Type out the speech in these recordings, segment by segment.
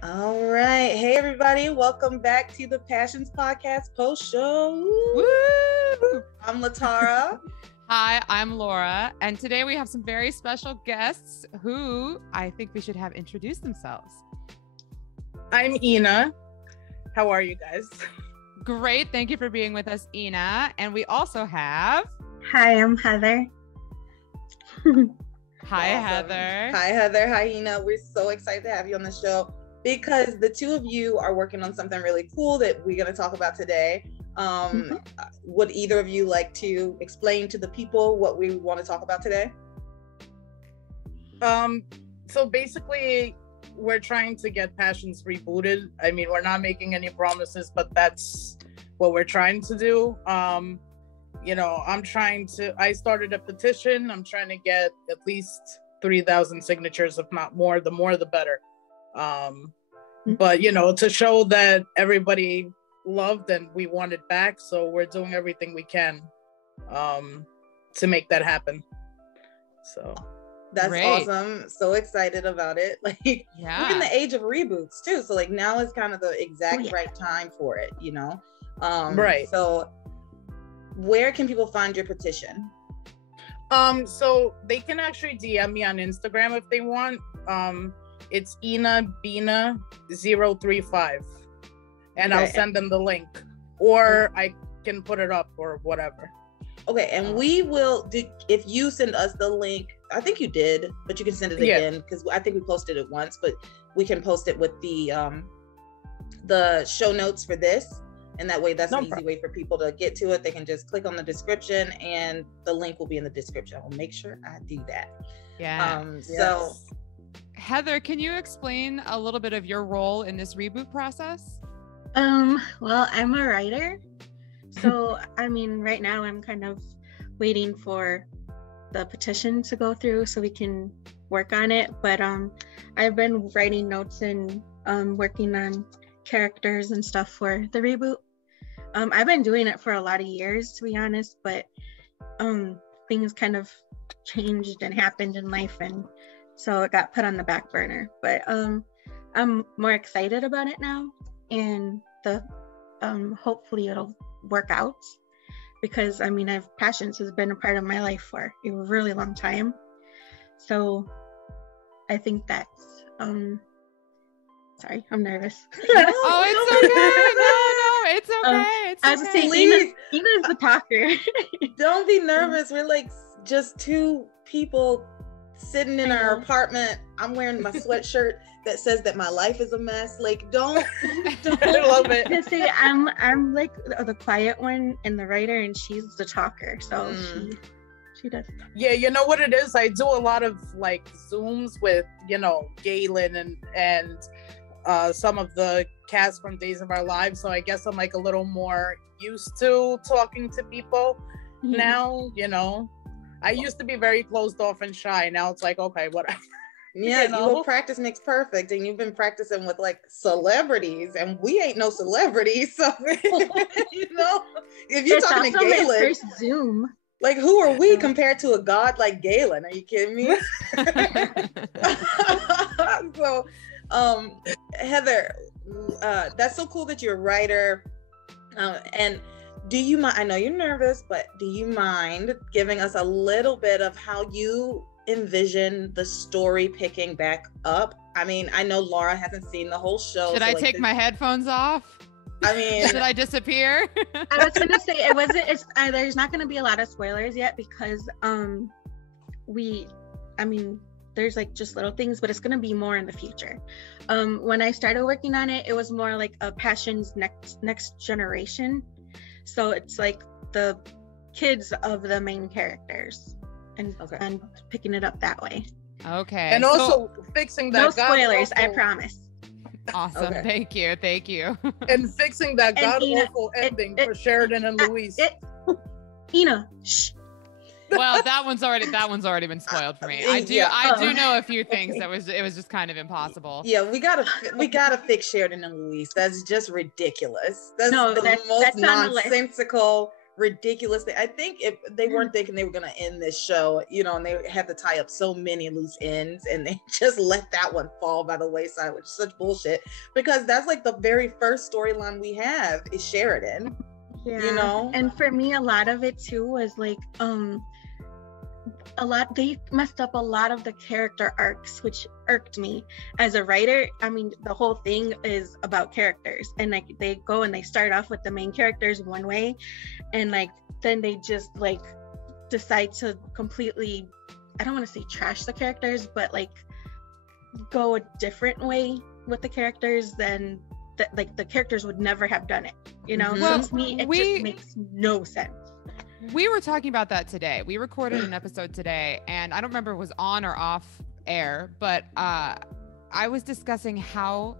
All right. Hey, everybody. Welcome back to the Passions Podcast post show. Woo! I'm Latara. Hi, I'm Laura. And today we have some very special guests who I think we should have introduce themselves. I'm Ina. How are you guys? Great. Thank you for being with us, Ina. And we also have... Hi, I'm Heather. Hi, Awesome. Heather. Hi, Heather. Hi, Ina. We're so excited to have you on the show because the two of you are working on something really cool that we're going to talk about today. Would either of you like to explain to the people what we want to talk about today? So basically, we're trying to get Passions rebooted. I mean, we're not making any promises, but that's what we're trying to do. I started a petition. I'm trying to get at least 3,000 signatures, if not more. The more, the better. But, to show that everybody loved and we want it back. So we're doing everything we can to make that happen. So that's Great. Awesome. So excited about it. We're in the age of reboots too. So now is kind of the exact right time for it, Right. So where can people find your petition? So they can actually DM me on Instagram if they want. It's InaBina035, and I'll send them the link, or I can put it up or whatever. Okay, and we will if you send us the link. I think you did, but you can send it again because I think we posted it once, but we can post it with the show notes for this. And that way, that's an easy way for people to get to it. They can just click on the description and the link will be in the description. I'll make sure I do that. Yeah. So, Heather, can you explain a little bit of your role in this reboot process? Well, I'm a writer. So, right now I'm kind of waiting for the petition to go through so we can work on it. But I've been writing notes and working on characters and stuff for the reboot. I've been doing it for a lot of years, to be honest, but things kind of changed and happened in life, and so it got put on the back burner. But I'm more excited about it now, and hopefully it'll work out, because Passions has been a part of my life for a really long time. So I think that's sorry, I'm nervous. Oh, it's okay. It's okay. I was saying, Ina's the talker. Don't be nervous. We're just two people sitting in our apartment. I'm wearing my sweatshirt that says that my life is a mess. Don't I love it. Just say I'm like the quiet one and the writer, and she's the talker. So she does. Yeah, you know what it is? I do a lot of Zooms with Galen and some of the cast from Days of Our Lives. So I guess I'm a little more used to talking to people now. I used to be very closed off and shy. Now it's okay, whatever. Yeah, well, practice makes perfect, and you've been practicing with celebrities, and we ain't no celebrities. So if you're talking to Galen, my first Zoom. Who are we compared to a god like Galen? Are you kidding me? So, Heather, that's so cool that you're a writer. And do you mind? I know you're nervous, but do you mind giving us a little bit of how you envision the story picking back up? I know Laura hasn't seen the whole show. Should I take my headphones off? Should I disappear? I was gonna say there's not gonna be a lot of spoilers yet, because there's just little things, but it's gonna be more in the future. When I started working on it, it was more like a Passions next generation. So it's the kids of the main characters, and picking it up that way. Okay. And also fixing that. No spoilers, I promise. Awesome. Okay. Thank you. And fixing that god-awful ending for Sheridan and Luis. Ina, shh. Well, that one's already been spoiled for me. I do know a few things it was just kind of impossible. Yeah, we gotta fix Sheridan and Luis. That's just ridiculous. That's the most nonsensical ridiculous thing. I think if they weren't thinking they were going to end this show, you know, and they had to tie up so many loose ends, and they just let that one fall by the wayside, which is such bullshit, because that's like the very first storyline we have is Sheridan. Yeah. You know? And for me, a lot of it too was like, they messed up a lot of the character arcs, which irked me as a writer. I mean, the whole thing is about characters, and like they go and they start off with the main characters one way, and like then they just like decide to completely, I don't want to say trash the characters, but like go a different way with the characters than like the characters would never have done it, you know. Well, so to me, it just makes no sense. We were talking about that today. We recorded an episode today, and I don't remember if it was on or off air, but I was discussing how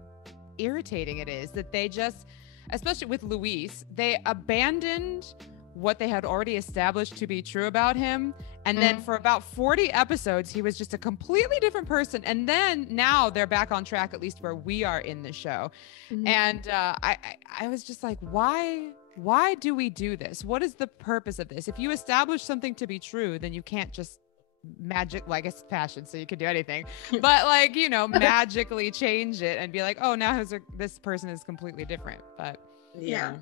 irritating it is that they just, especially with Luis, they abandoned what they had already established to be true about him. And then for about 40 episodes, he was just a completely different person. And then now they're back on track, at least where we are in the show. And I was just like, why do we do this? What is the purpose of this? If you establish something to be true, then you can't just well, I guess it's passion, so you can do anything, but like, you know, magically change it and be like, oh, now this person is completally different. But yeah,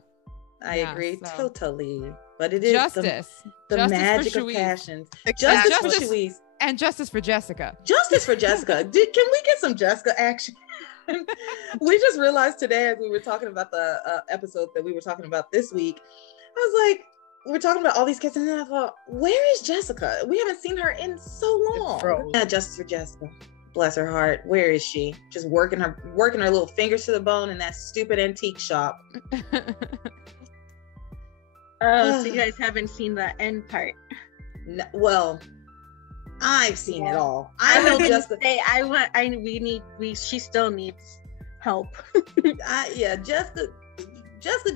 I agree totally. But it is justice, the justice magic for of Shuis. Passions. Justice For Shuis. And justice for Jessica. Justice for Jessica. Can we get some Jessica action? We just realized today, as we were talking about the episode that we were talking about this week, I was like, we're talking about all these kids, and then I thought, where is Jessica? We haven't seen her in so long. Yeah, justice for Jessica. Bless her heart. Where is she? Just working her little fingers to the bone in that stupid antique shop. Oh, so you guys haven't seen the end part? No, well, I've seen it all. I know Jessica. She still needs help. Jessica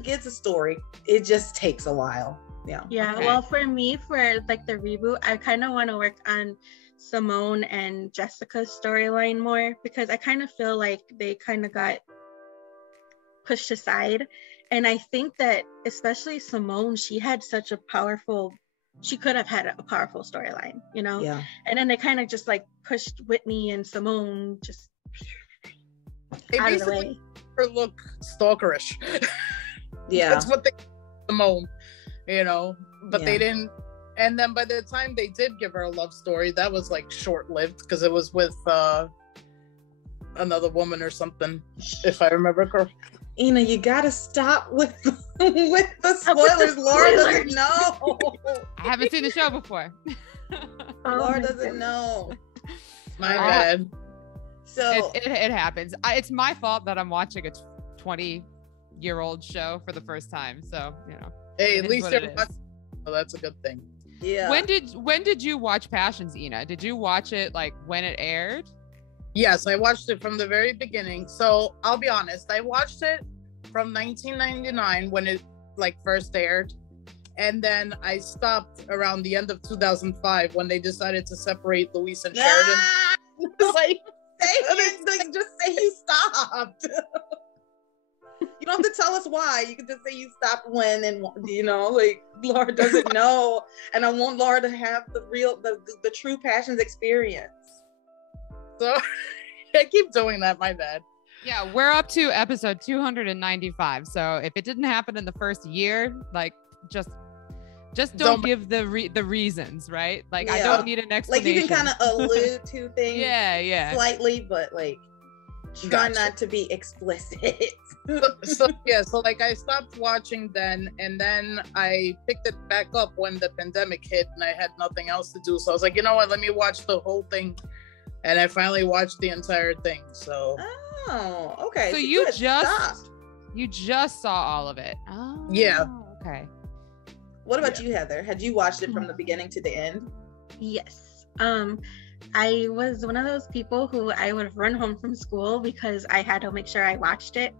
gets a story. It just takes a while. Yeah. Yeah. Okay. Well, for me, for like the reboot, I kind of want to work on Simone and Jessica's storyline more, because I kind of feel like they kind of got pushed aside. And I think that especially Simone, she could have had a powerful storyline, you know? Yeah. And then they kind of just like pushed Whitney and Simone just out of the way. Her look stalkerish. Yeah. That's what they Simone, you know, but they didn't. And then by the time they did give her a love story, that was like short-lived, because it was with another woman or something, if I remember correctly. Ina, you gotta stop with the spoilers. Laura doesn't know. I haven't seen the show before. Laura doesn't know. My bad. So it happens. It's my fault that I'm watching a 20-year-old show for the first time. So, you know. Hey, at least you're watching. So that's a good thing. Yeah. When did you watch Passions, Ina? Did you watch it like when it aired? Yes, I watched it from the very beginning. So I'll be honest, I watched it from 1999 when it like first aired, and then I stopped around the end of 2005 when they decided to separate Luis and Sheridan. Like, just say you stopped. You don't have to tell us why. You can just say you stopped when, and you know, like Laura doesn't know, and I want Laura to have the true Passions experience. So I keep doing that, my bad. Yeah, we're up to episode 295. So if it didn't happen in the first year, like just don't give the reasons, right? Like, yeah. I don't need an explanation. Like, you can kind of allude to things slightly, but like try not to be explicit. so like I stopped watching then, and then I picked it back up when the pandemic hit and I had nothing else to do. So I was like, you know what, let me watch the whole thing. And I finally watched the entire thing. So okay. So you just saw all of it. Oh, yeah. Okay. What about you, Heather? Had you watched it from the beginning to the end? Yes. I was one of those people who I would run home from school because I had to make sure I watched it.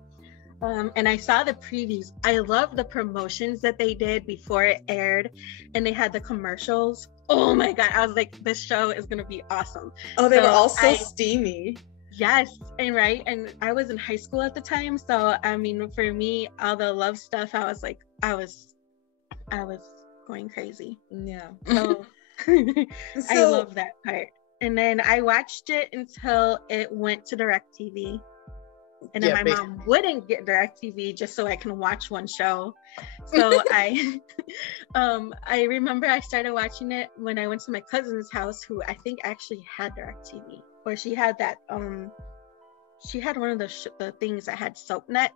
And I saw the previews. I love the promotions that they did before it aired, and they had the commercials. Oh my God, I was like, this show is gonna be awesome. Oh, they were all so steamy. Yes, and I was in high school at the time, so I mean, for me, all the love stuff, I was I was going crazy. Yeah. So I love that part. And then I watched it until it went to DirecTV. And then my mom wouldn't get DirecTV just so I can watch one show. So I remember I started watching it when I went to my cousin's house, who I think actually had DirecTV, or she had that she had one of the things that had SoapNet,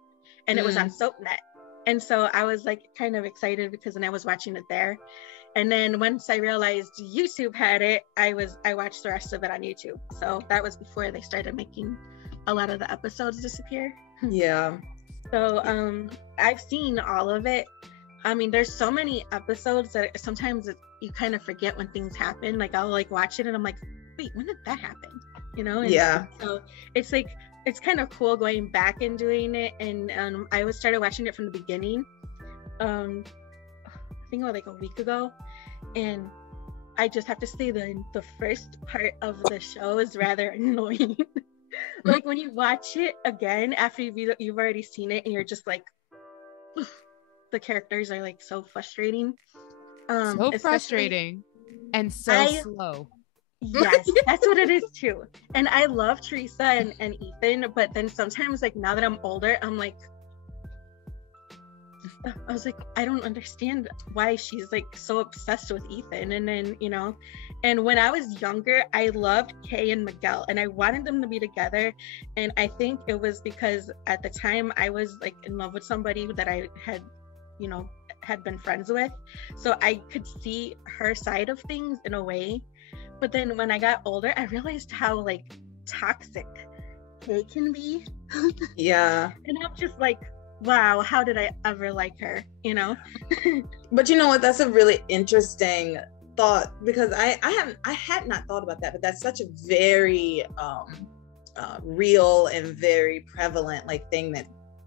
and it was on SoapNet. And so I was like kind of excited because then I was watching it there. And then once I realized YouTube had it, I watched the rest of it on YouTube. So that was before they started making a lot of the episodes disappear. Yeah. So I've seen all of it. I mean, there's so many episodes that sometimes you kind of forget when things happen. Like I'll like watch it and I'm like, wait, when did that happen? You know? And yeah. So it's like, it's kind of cool going back and doing it. And I started watching it from the beginning. I think it was like a week ago. And I just have to say the first part of the show is rather annoying. Like when you watch it again after you've already seen it and you're just like, the characters are like so frustrating. So frustrating and so slow. Yes, that's what it is too. And I love Teresa and Ethan, but then sometimes like now that I'm older, I'm like, I was like, I don't understand why she's like so obsessed with Ethan. And then, you know, and when I was younger, I loved Kay and Miguel and I wanted them to be together. And I think it was because at the time I was like in love with somebody that I had, you know, had been friends with. So I could see her side of things in a way. But then when I got older, I realized how like toxic Kay can be. Yeah. And I'm just like, wow, how did I ever like her, you know? But you know what, that's a really interesting thought, because I had not thought about that, but that's such a very real and very prevalent like thing that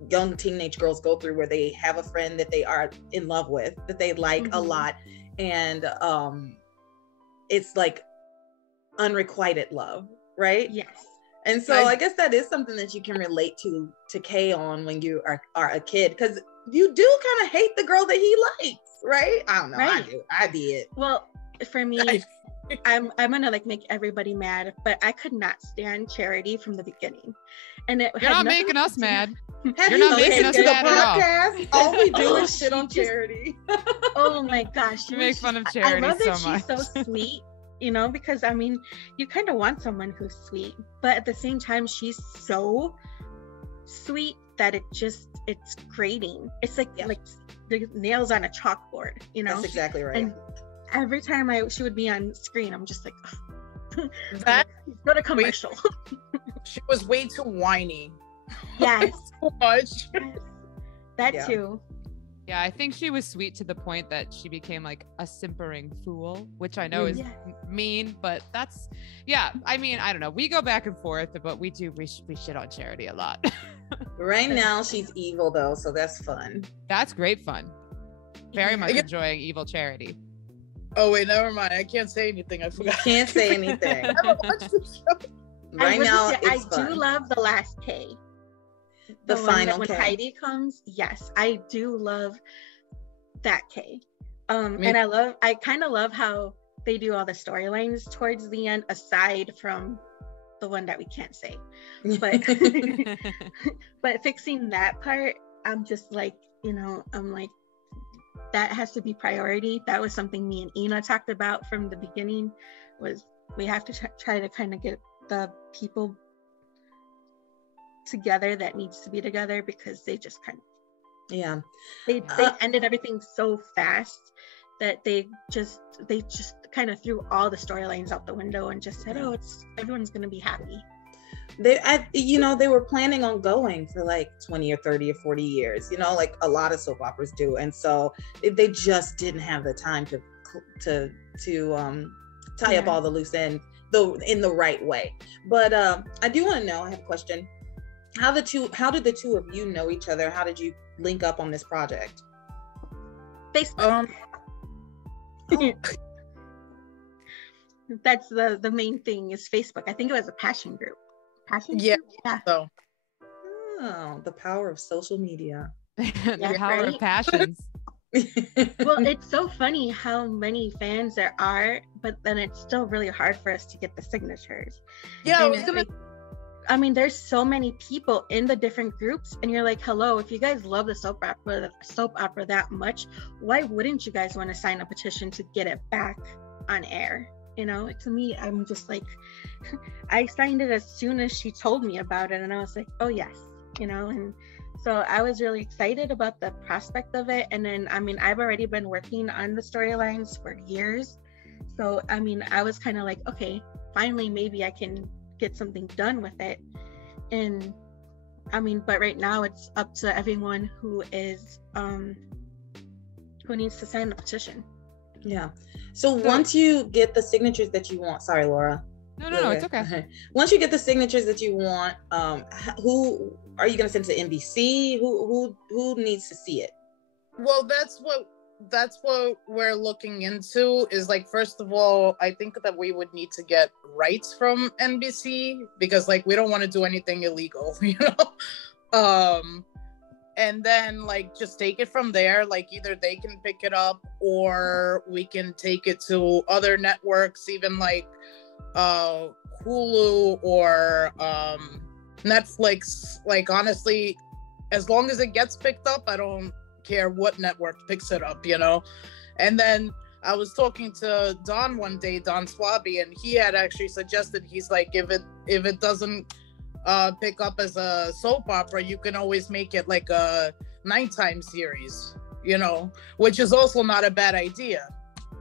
young teenage girls go through, where they have a friend that they are in love with, that they like a lot, and it's like unrequited love, right? Yes. And so I guess that is something that you can relate to Kay on when you are a kid, because you do kind of hate the girl that he likes, right? I don't know. Right. I did. Well, for me, I'm gonna like make everybody mad, but I could not stand Charity from the beginning. And you're not making us mad. You're not making us mad at all. All we do is shit on Charity. Oh my gosh, you make fun of Charity I love that so much. She's so sweet. You know, because I mean, you kind of want someone who's sweet, but at the same time, she's so sweet that it's grating. It's like like the nails on a chalkboard, you know? That's exactly right. And every time she would be on screen, I'm just like, that what a commercial. She was way too whiny. Yes. So much. That too. Yeah, I think she was sweet to the point that she became like a simpering fool, which I know is mean, but that's, I mean, I don't know. We go back and forth, but we shit on Charity a lot. Right now, she's evil though, so that's fun. That's great fun. Very much enjoying evil Charity. Oh wait, never mind. I can't say anything. I forgot. You can't say anything. I haven't watched the show. Right now, I do love the last K. The final when Heidi comes, yes, I do love that K. And I kind of love how they do all the storylines towards the end, aside from the one that we can't say. But but fixing that part, I'm just like, you know, I'm like, that has to be priority. That was something me and Ina talked about from the beginning, was we have to try to kind of get the people together that needs to be together, because they just kind of they ended everything so fast that they just kind of threw all the storylines out the window and just said, everyone's gonna be happy. They were planning on going for like 20 or 30 or 40 years, you know, like a lot of soap operas do, and so they just didn't have the time to tie up all the loose ends in the right way. But I do want to know, I have a question. How did the two of you know each other? How did you link up on this project? Facebook. That's the main thing, is Facebook. I think it was a passion group. Yeah. So. Oh, the power of social media. The power of passions. Well, it's so funny how many fans there are, but then it's still really hard for us to get the signatures. Yeah, I mean, there's so many people in the different groups, and you're like, hello, if you guys love the soap opera that much, why wouldn't you guys want to sign a petition to get it back on air? You know, to me, I'm just like, I signed it as soon as she told me about it, and I was like, oh yes, you know. And so I was really excited about the prospect of it. And then, I mean, I've already been working on the storylines for years, so I mean, I was kind of like, okay, finally, maybe I can get something done with it. And I mean, but right now it's up to everyone who is who needs to sign the petition. Yeah. So once you get the signatures that you want, sorry, Laura. No, it's okay. Once you get the signatures that you want, who are you going to send to NBC? Who needs to see it? Well, that's what we're looking into, is like, first of all, I think that we would need to get rights from NBC, because like we don't want to do anything illegal, you know. And then like just take it from there. Like either they can pick it up or we can take it to other networks, even like Hulu or Netflix. Like honestly, as long as it gets picked up, I don't care what network picks it up, you know. And then I was talking to Don one day, Don Swaby, and he had actually suggested, he's like, if it doesn't pick up as a soap opera, you can always make it like a nighttime series, you know, which is also not a bad idea.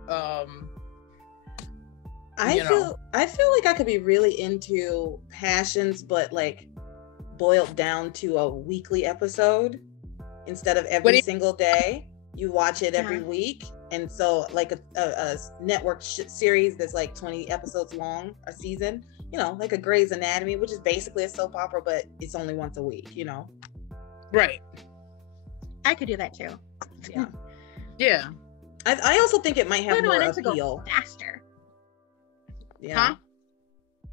I feel like I could be really into Passions, but like boiled down to a weekly episode instead of every single day. You watch it every week, and so like a network series that's like 20 episodes long a season, you know, like a Grey's Anatomy, which is basically a soap opera, but it's only once a week, you know. Right. I could do that too. Yeah. I also think it might have more appeal. To go faster. Yeah.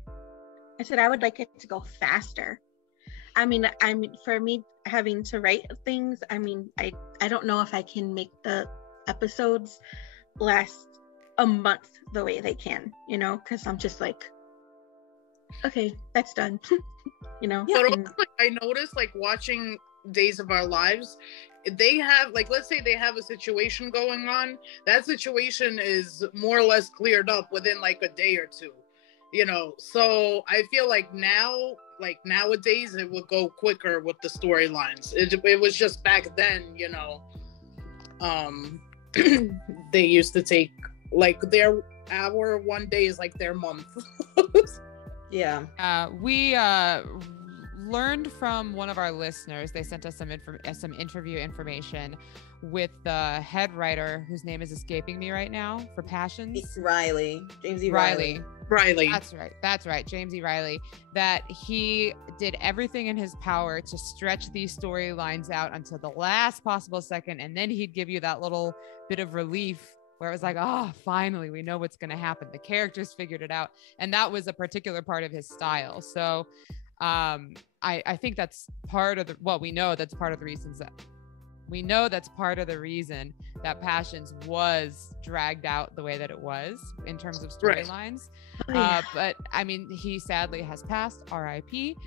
Huh? I said I would like it to go faster. I mean, for me having to write things, I mean, I don't know if I can make the episodes last a month the way they can, you know, because I'm just like, okay, that's done. You know. But also, I noticed, like, watching Days of Our Lives, they have, like, let's say they have a situation going on, that situation is more or less cleared up within like a day or two, you know. So I feel like now, like nowadays, it would go quicker with the storylines. It was just back then, you know, they used to take like their hour one day is like their month. Yeah. We learned from one of our listeners. They sent us some interview information with the head writer, whose name is escaping me right now, for Passions. James E. Riley. That's right. James E. Riley. That he did everything in his power to stretch these storylines out until the last possible second, and then he'd give you that little bit of relief where it was like, oh, finally, we know what's going to happen. The characters figured it out. And that was a particular part of his style. So I think that's part of we know that's part of the reasons that that's part of the reason that Passions was dragged out the way that it was in terms of storylines. Right. But I mean, he sadly has passed, RIP.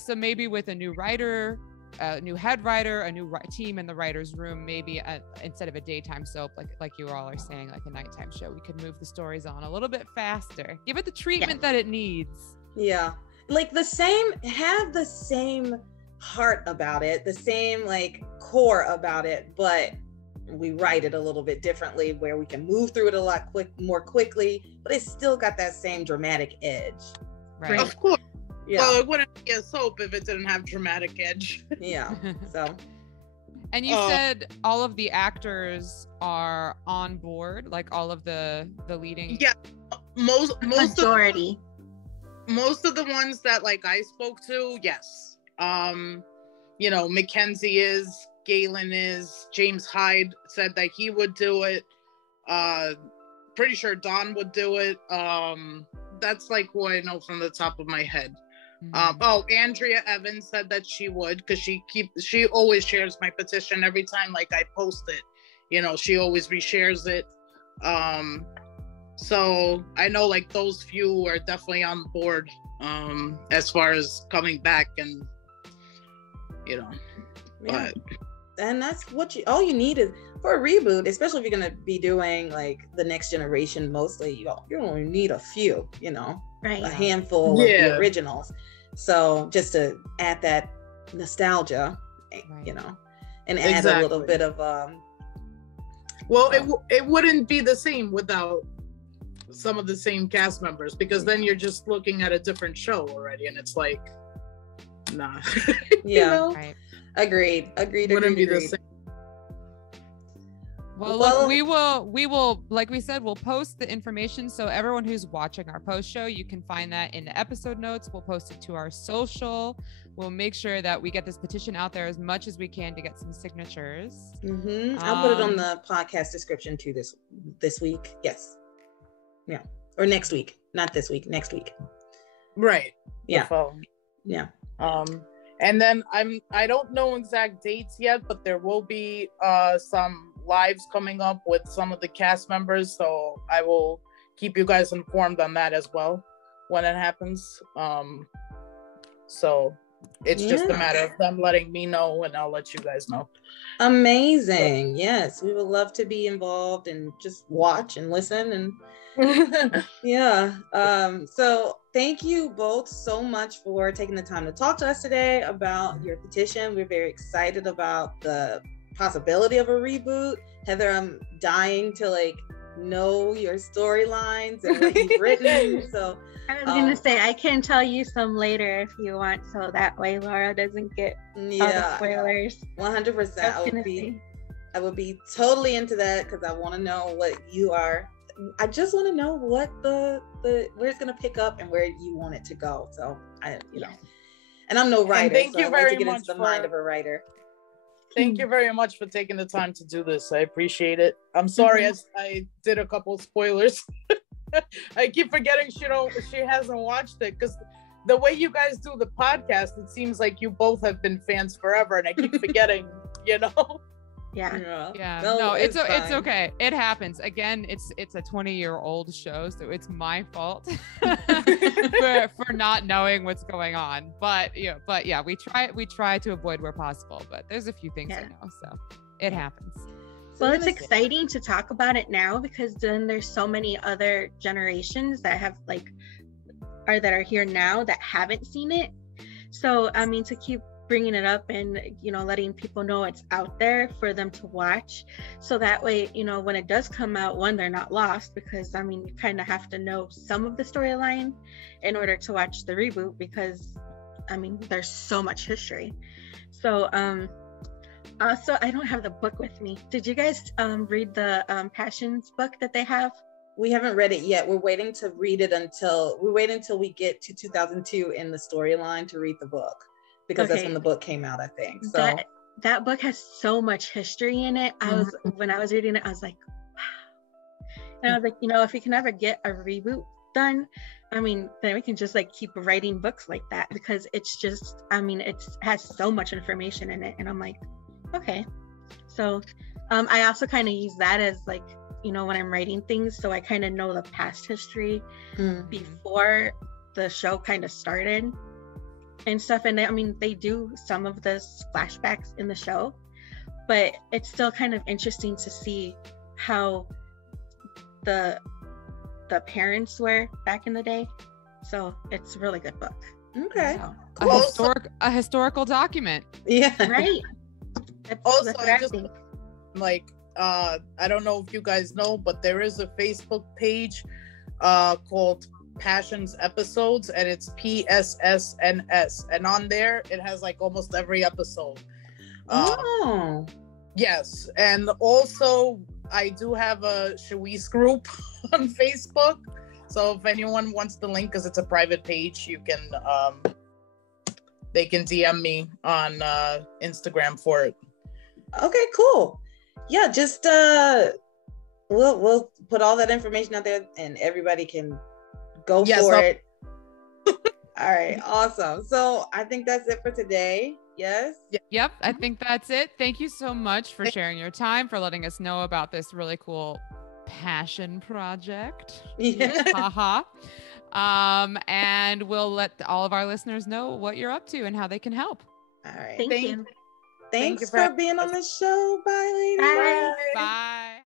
So maybe with a new writer, a new head writer, a new team in the writer's room, maybe instead of a daytime soap, like you all are saying, like a nighttime show, we could move the stories on a little bit faster, give it the treatment that it needs. Yeah. Like have the same heart about it, the same like core about it, but we write it a little bit differently where we can move through it a lot more quickly, but it's still got that same dramatic edge. Right. Of course. Yeah. Well, it wouldn't be a soap if it didn't have dramatic edge. Yeah. So. And you said all of the actors are on board, like all of the leading. Yeah. Majority. Most of the ones that like I spoke to, yes. You know, Mackenzie is, Galen is, James Hyde said that he would do it. Pretty sure Don would do it. That's like who I know from the top of my head. Mm-hmm. Andrea Evans said that she would, because she always shares my petition every time like I post it she always reshares it. So I know like those few are definitely on board as far as coming back, and but and that's all you need is for a reboot, especially if you're going to be doing like the next generation. Mostly you only need a few, right, a handful of the originals, so just to add that nostalgia, and add a little bit of it wouldn't be the same without some of the same cast members, because then you're just looking at a different show already, and it's like, nah. Right. Agreed. Wouldn't be the same. Well, look, we will, like we said, we'll post the information. So everyone who's watching our post show, you can find that in the episode notes. We'll post it to our social. We'll make sure that we get this petition out there as much as we can to get some signatures. I'll put it on the podcast description too this week. Yes. Yeah. Or next week. Not this week, next week. Right. Yeah. Yeah. And then I don't know exact dates yet, but there will be some lives coming up with some of the cast members, so I will keep you guys informed on that as well when it happens. So it's just a matter of them letting me know, and I'll let you guys know. Amazing. Yes, we would love to be involved and just watch and listen and so thank you both so much for taking the time to talk to us today about your petition. We're very excited about the possibility of a reboot. Heather, I'm dying to know your storylines and what you've written. So I was gonna say I can tell you some later if you want, so that way Laura doesn't get all the spoilers. 100%. I would be totally into that, because I want to know what you are. I just want to know what the where it's going to pick up and where you want it to go. So and I'm no writer, thank so you I very like to get much into the mind of a writer. Thank you very much for taking the time to do this. I appreciate it. I'm sorry I did a couple of spoilers. I keep forgetting she hasn't watched it, because the way you guys do the podcast, it seems like you both have been fans forever, and I keep forgetting, Yeah. No, it's okay. It happens. Again, it's a 20-year-old show, so it's my fault for not knowing what's going on. But we try to avoid where possible. But there's a few things I know, so it happens. Well, it's exciting to talk about it now, because then there's so many other generations that have that are here now that haven't seen it. So I mean, to keep bringing it up and letting people know it's out there for them to watch, so that way when it does come out, one, they're not lost, because I mean you kind of have to know some of the storyline in order to watch the reboot, because I mean there's so much history. So also, I don't have the book with me. Did you guys read the Passions book that they have? We haven't read it yet. We're waiting to read it until we get to 2002 in the storyline to read the book, because that's when the book came out, I think. So that book has so much history in it. When I was reading it, I was like, wow. And I was like, if we can ever get a reboot done, I mean, then we can just keep writing books like that, because it's just, I mean, it has so much information in it. And I'm like, okay. So I also kind of use that as when I'm writing things, so I kind of know the past history before the show kind of started and stuff. And I mean, they do some of the flashbacks in the show, but it's still kind of interesting to see how the parents were back in the day. So it's a really good book. Okay. So, a historical document. Yeah. Right. Also, I just I don't know if you guys know, but there is a Facebook page called Passions Episodes, and it's PSSNS, and on there it has almost every episode. Yes, and also I do have a Shuis group on Facebook, so if anyone wants the link, because it's a private page, you can they can DM me on Instagram for it. Okay, cool. Yeah, just we'll put all that information out there, and everybody can go for it. All right, awesome. So I think that's it for today. Yes. Yep. I think that's it. Thank you so much for sharing your time, for letting us know about this really cool passion project. Yeah. Haha. And we'll let all of our listeners know what you're up to and how they can help. All right. Thank you. Thanks for being on the show. Bye, ladies. Bye. Bye.